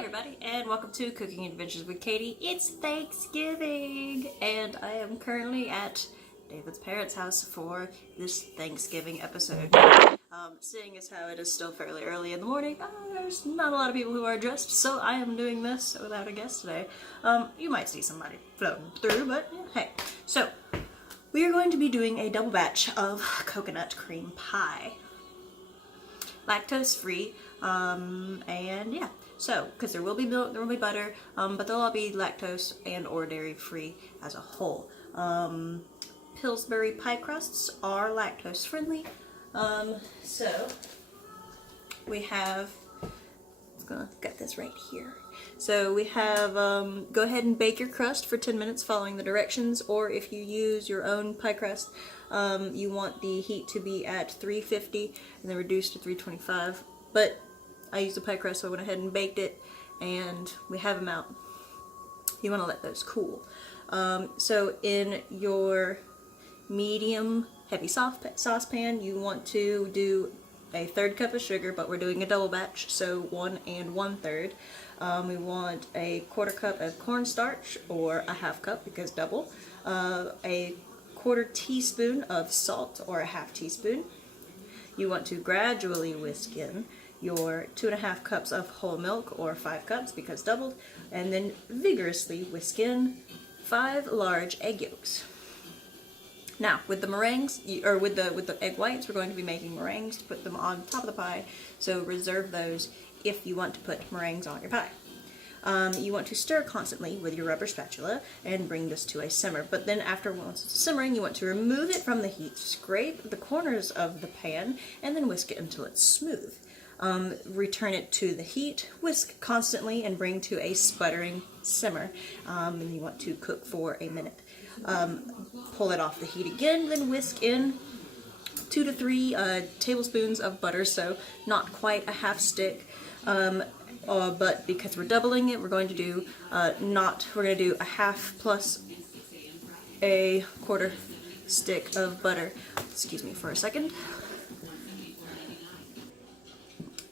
everybody, and welcome to Cooking Adventures with Katie. It's Thanksgiving, and I am currently at David's parents' house for this Thanksgiving episode. Seeing as how it is still fairly early in the morning, there's not a lot of people who are dressed, so I am doing this without a guest today. You might see somebody floating through, but yeah, hey. So, we are going to be doing a double batch of coconut cream pie. Lactose free, and yeah. So, because there will be milk, there will be butter, but they'll all be lactose and or dairy free as a whole. Pillsbury pie crusts are lactose friendly. So we have, I'm gonna get this right here. So we have, go ahead and bake your crust for 10 minutes following the directions, or if you use your own pie crust, you want the heat to be at 350 and then reduced to 325. But I used a pie crust, so I went ahead and baked it, and we have them out. You want to let those cool. So in your medium heavy saucepan, you want to do a 1/3 cup of sugar, but we're doing a double batch, so 1 1/3. We want a 1/4 cup of cornstarch, or a 1/2 cup because double. A 1/4 teaspoon of salt, or a 1/2 teaspoon. You want to gradually whisk in your 2 1/2 cups of whole milk, or 5 cups because doubled, and then vigorously whisk in 5 large egg yolks. Now, with the meringues, or with the egg whites, we're going to be making meringues to put them on top of the pie, so reserve those if you want to put meringues on your pie. You want to stir constantly with your rubber spatula and bring this to a simmer. But then once it's simmering, you want to remove it from the heat, scrape the corners of the pan, and then whisk it until it's smooth. Return it to the heat, whisk constantly, and bring to a sputtering simmer. And you want to cook for a minute. Pull it off the heat again, then whisk in 2 to 3 tablespoons of butter, so not quite a 1/2 stick. But because we're doubling it, we're going to do a 1/2 plus a 1/4 stick of butter. Excuse me for a second.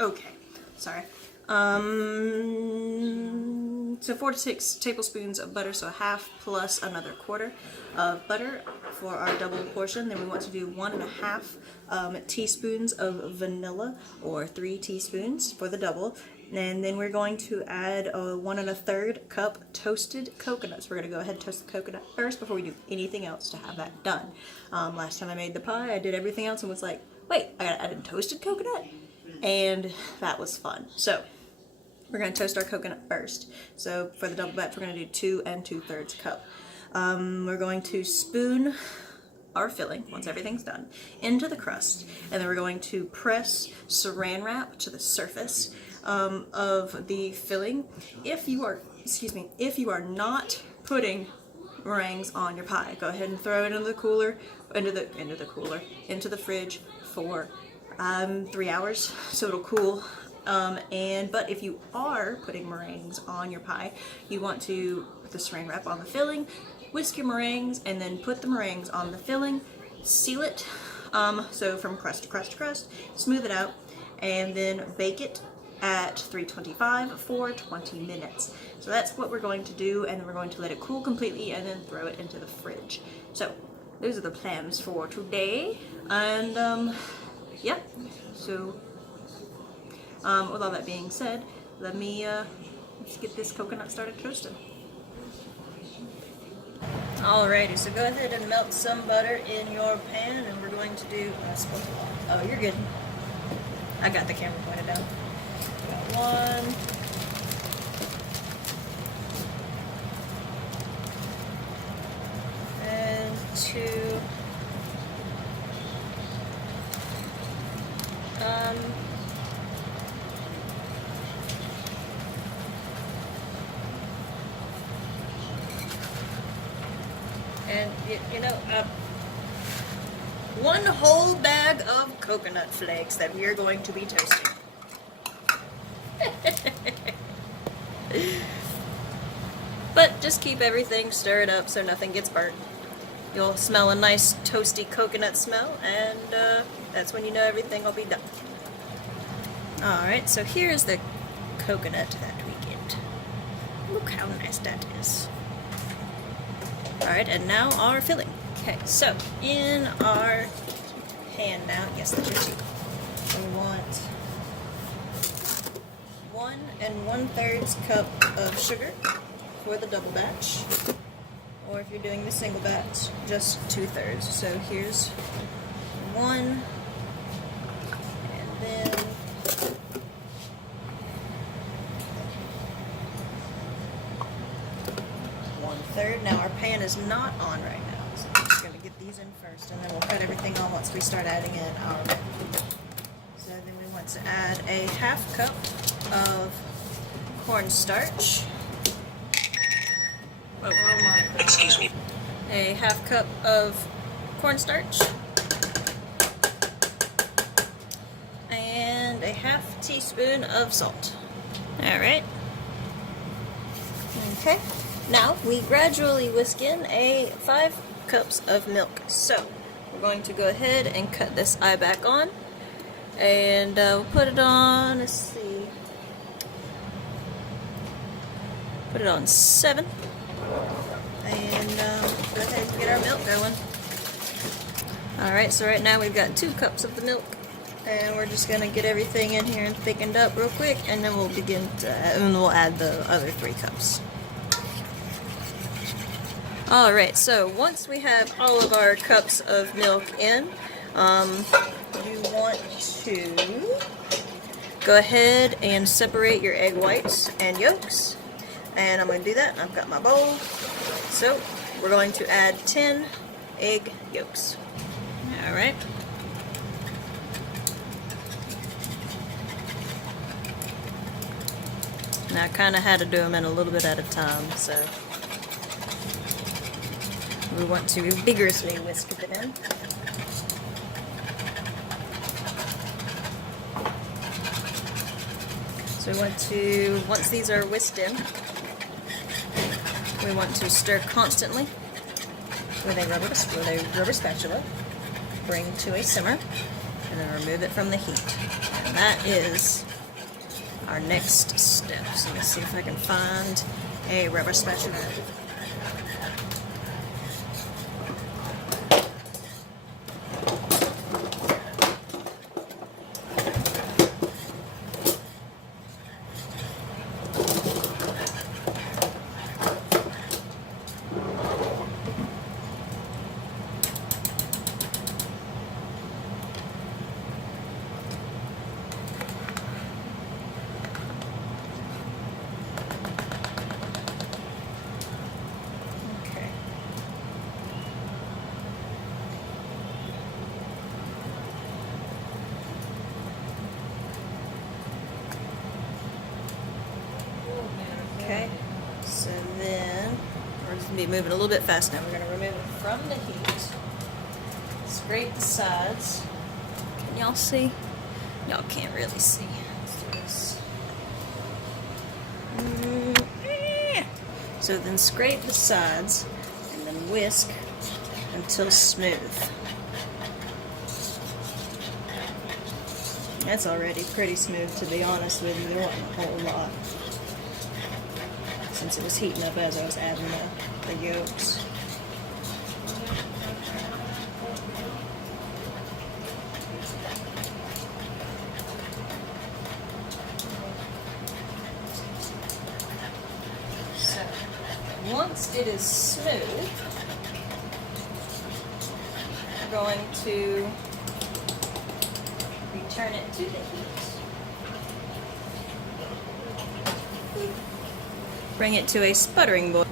Okay, sorry. So 4 to 6 tablespoons of butter, so a 1/2 plus another 1/4 of butter for our double portion. Then we want to do 1 1/2 teaspoons of vanilla, or 3 teaspoons for the double. And then we're going to add 1 1/3 cup toasted coconuts. We're going to go ahead and toast the coconut first before we do anything else to have that done. Last time I made the pie, I did everything else and was like, wait, I gotta add in toasted coconut? And that was fun. So we're going to toast our coconut first. So for the double batch, we're going to do 2 2/3 cup. We're going to spoon our filling, once everything's done, into the crust, and then we're going to press saran wrap to the surface of the filling. If you are not putting meringues on your pie, go ahead and throw it into the fridge for 3 hours, so it'll cool. But if you are putting meringues on your pie, you want to put the saran wrap on the filling, whisk your meringues, and then put the meringues on the filling, seal it, so from crust to crust to crust, smooth it out, and then bake it at 325 for 20 minutes. So that's what we're going to do, and then we're going to let it cool completely and then throw it into the fridge. So those are the plans for today, and yeah, so with all that being said, let's get this coconut started toasting. Alrighty, so go ahead and melt some butter in your pan, and we're going to do, oh, you're good. I got the camera pointed down. Got 1. And 2. And, you know, 1 whole bag of coconut flakes that we are going to be toasting. But just keep everything stirred up so nothing gets burnt. You'll smell a nice toasty coconut smell, and that's when you know everything will be done. Alright, so here's the coconut that we get. Look how nice that is. Alright, and now our filling. Okay, so in our pan now, yes, that's your tea. We want 1 1/3 cup of sugar for the double batch. Or if you're doing the single batch, just 2/3. So here's 1, and then 1/3. Now our pan is not on right now, so I'm just going to get these in first, and then we'll cut everything on once we start adding in our milk. So then we want to add a 1/2 cup of cornstarch. Oh my God. Excuse me. A 1/2 cup of cornstarch. And a 1/2 teaspoon of salt. Alright. Okay. Now we gradually whisk in a 5 cups of milk. So we're going to go ahead and cut this eye back on. And we'll put it on, let's see. Put it on 7. And go ahead and get our milk going. Alright, so right now we've got 2 cups of the milk. And we're just going to get everything in here and thickened up real quick. And then we'll begin to, and we'll add the other 3 cups. Alright, so once we have all of our cups of milk in, you want to go ahead and separate your egg whites and yolks. And I'm going to do that. I've got my bowl. So we're going to add 10 egg yolks. Alright. Now I kind of had to do them in a little bit at a time, so we want to vigorously whisk them in. So we want to, once these are whisked in, we want to stir constantly with a rubber spatula, bring to a simmer, and then remove it from the heat. And that is our next step. So let me see if I can find a rubber spatula. Okay, so then we're just going to be moving a little bit fast now. We're going to remove it from the heat. Scrape the sides. Can y'all see? Y'all can't really see. Let's do this. So then scrape the sides and then whisk until smooth. That's already pretty smooth, to be honest with you. There wasn't a whole lot, since it was heating up as I was adding the yolks. So, once it is smooth, we're going to return it to the heat. Bring it to a sputtering boil.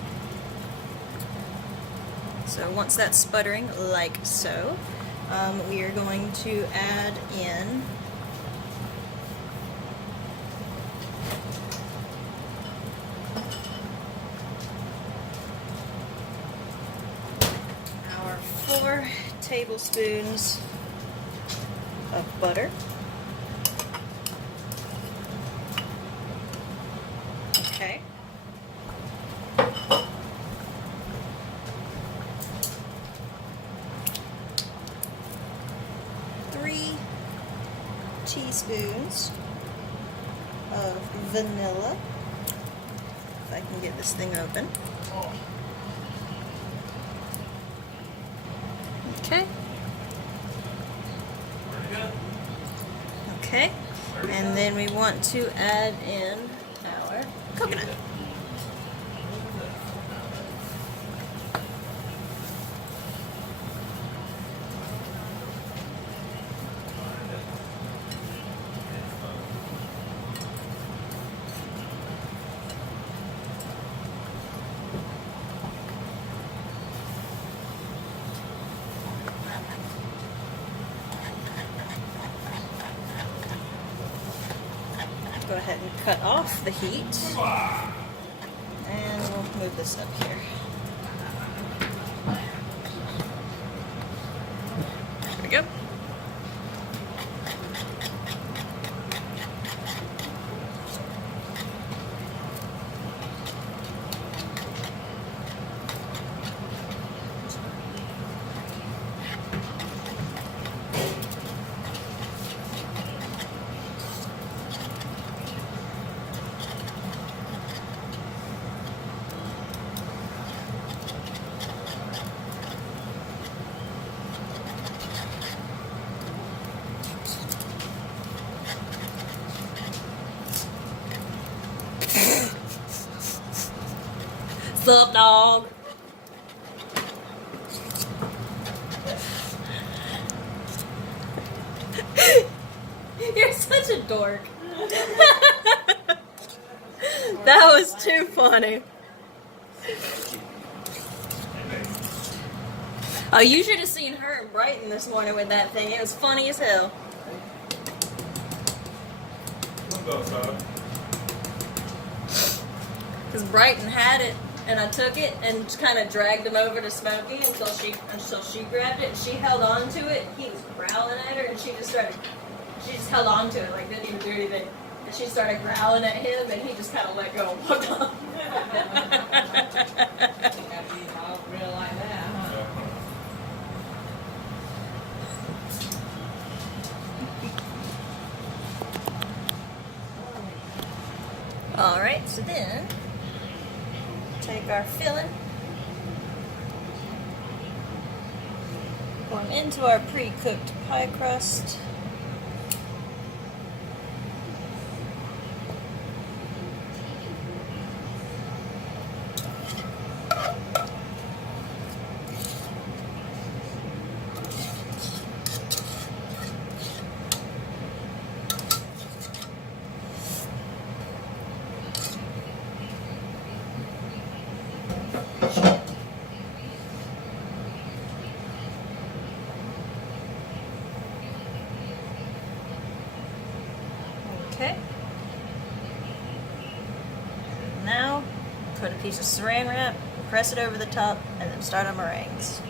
So once that's sputtering, like so, we are going to add in our 4 tablespoons of butter. Okay. 3 teaspoons of vanilla. If I can get this thing open. Okay. Okay. And then we want to add in our coconut. Go ahead and cut off the heat, and we'll move this up here. There we go. Sup, dog? You're such a dork. That was too funny. Oh, you should have seen her in Brighton this morning with that thing. It was funny as hell. Because Brighton had it, and I took it and kind of dragged him over to Smokey until she grabbed it. And she held on to it. He was growling at her, and she just held on to it, like didn't even do anything. And she started growling at him, and he just kind of let go and walked off. Alright, so then take our filling, pour them into our pre-cooked pie crust. Okay. Now, put a piece of saran wrap, press it over the top, and then start our meringues.